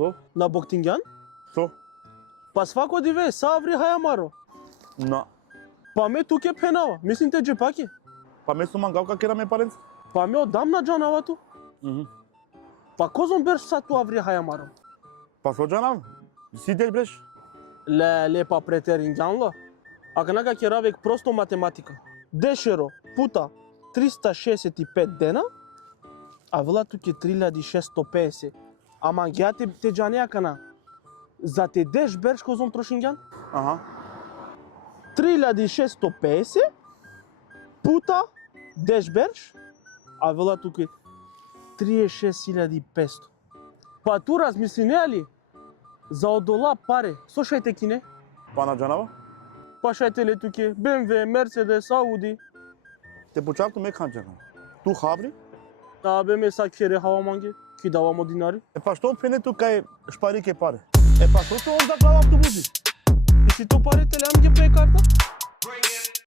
Со? На Боктингјан? Со? Па свако диве, саври хајамаро. На. Па ме туке пенава, мислим те джепаки. Па ме суман галка кера ме паренц? Па ме одам на джанавату. Па козон берш са ту аври хајамаро? Па со джанав? Си дел бреш? Ле, па претерингјанла. Аканака ќе равек просто математика. Дешеро пута 365 дена, а вела туке 3650. Ама ја те джане акана. За те деш берш козон трошингјан? Аха. 3650 пута деш берш, а вела туке 36500. Па ту размисли не али? За одола паре, со шајте кине? Па на джанава? Па шајте ле туке, BMW, Mercedes, Audi. Те почавто ме канџана. Ту хабри? А бе ме са кере хаваманге, ки давамо динари. Е па што пене ту кај шпарике паре? Е па што се он за глава автобуси? И си то парите ле амге пе карта?